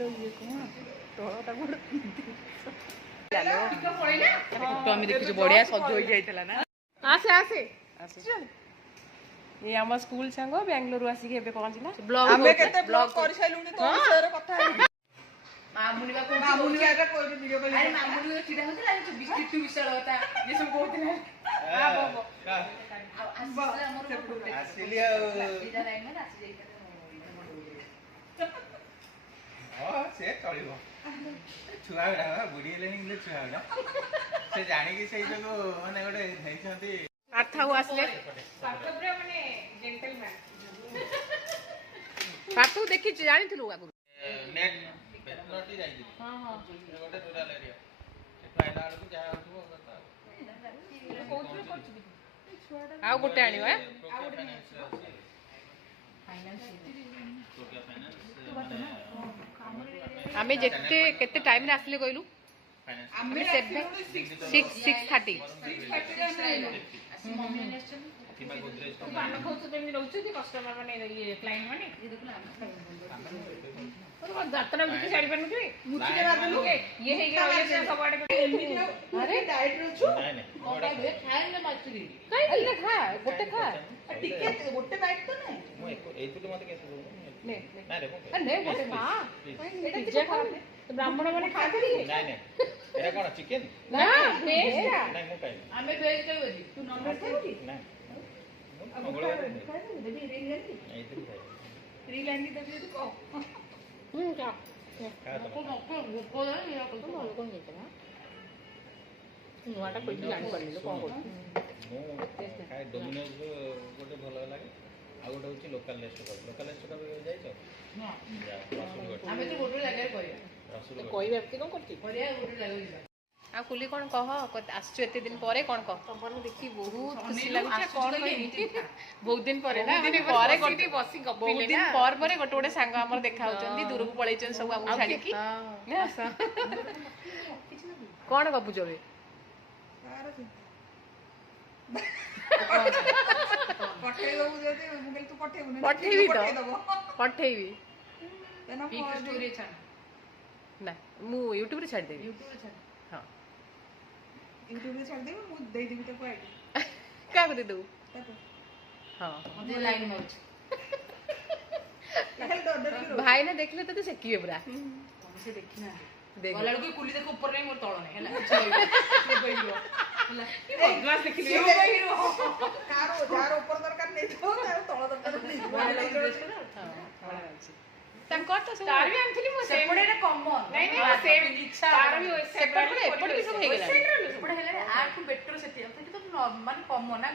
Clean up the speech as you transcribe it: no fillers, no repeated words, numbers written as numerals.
लो ये कौन तोळटा बड़ चलो फोटो हम देखि बढ़िया सज होई जाइतला ना आसे आसे चल ये हम स्कूल संग बेंगलुरु आसी के पहुंचला ब्लॉग हमें केते ब्लॉग कर साइलुनी तो विषय रे कथा मामुनी बा को मामुनी आगे कोई वीडियो कॉल अरे मामुनी चिड़ा होतला जो बिस्किट टू विशाल होता ये सब कहते हैं हां बो आसिलिया सीधा लाइन में आसी जाइता हां से चलिबो छुआ गडा बुढ़ी लेनी ले छुआ गडा से जानी कि सही जको माने गोटे हेइछंती पार्थाउ आसले पार्थपुरा माने जेंटलमैन पार्थु देखि जानि थलु आगु नेट बेतनटी जाई हां हां गोटे रूरल एरिया से फाइला को जा होतबो करता आ गोटे आनियो है आमे जेते केते टाइम रे आसले कहलु आमे 6:30 पान खाऊ तो बेनी रहउछ कि कस्टमर माने ये क्लाइंट माने ये देखला तो यात्रा बिके साड़ी पहन के मुठी के बाद लोग ये हे के ये सब आड़े अरे डाइट रे छु नहीं नहीं कोटा दे खाए में मछली काई ले खा गोटे खा टिके गोटे बाइट तो नहीं मो एतु तो मते केसे ने ना रे ने गोटे खा एटा पिज्जा खा तो ब्राह्मण माने खा के नहीं नहीं एरा कोन चिकन ना वेज नहीं मो खाइ आमे वेज खाइ बोली तू नॉन वेज खाइ ना अब देबी रिंग लेनी एतु खाइ रिंग लेनी देबी तू को क्या खा तो को नहीं या को ଭଲ କଣ ହେଇଥିଲା ନୂଆଟା କହିକି ଜାଣି ପାରିଲି କଣ କରୁଛୁ मो खाइ डोमिनोज गोटे भलो लागे आ गोटे होची लोकल रेस्टोरेंट जाई छ ना रसूलगढ़ ଆମେ ତ ଗୋଟେ ଜାଗାରେ କହିବା रसूलगढ़ କହିବା ଏମିତି କଣ କରୁଛି କରିବା ଗୋଟେ ଜାଗାରେ ଯିବା ଆଉ କୁଲି କଣ କହ ଆସୁଛୁ ଏତେ ଦିନ ପରେ କଣ କହ ତମର ଦେଖି ବହୁତ ଖୁସି ଲାଗୁଛି କଣ କହିବି ବହୁତ ଦିନ ପରେ ନା ପରେ ଗୋଟେ ବସି ବହୁତ ଦିନ ପରେ ପରେ ଗୋଟେ ଗୋଟେ ସାଙ୍ଗ ଆମର ଦେଖା ହଉଛନ୍ତି ଦୂରକୁ ପଳେଇଛନ୍ତି ସବୁ ଆମକୁ ଛାଡିକି କଣ ଗପୁଛ ଏବେ पठेइबो जदी मुगल तू पठेइबो ना पठेइबी तो पठेइबी तेना पीक स्टोरी छान ना मु YouTube रे छाड़ देबी यूट्यूब रे छान हां YouTube रे छाड़ देबो मु देई देबी तो आईडी का कर दे दू ताको हां मते लाइन मारुछ खाली डर भाई ना देखले तो सेकिए पूरा से देखिना देख गला लगे कुली देखो ऊपर नहीं मोर तळ नहीं हला कहइबो हला भगवान देखिले कारो जार ऊपर दरकार नहीं तो तळ दरकार नहीं तंकर तो तार भी आंथली मो सेपड़े रे कॉमन नहीं नहीं सेम इच्छा तार भी सेपड़े एपड़ भी सब हे गेला सेपड़े हेले आ को बेटर सेती तो माने कॉमन ना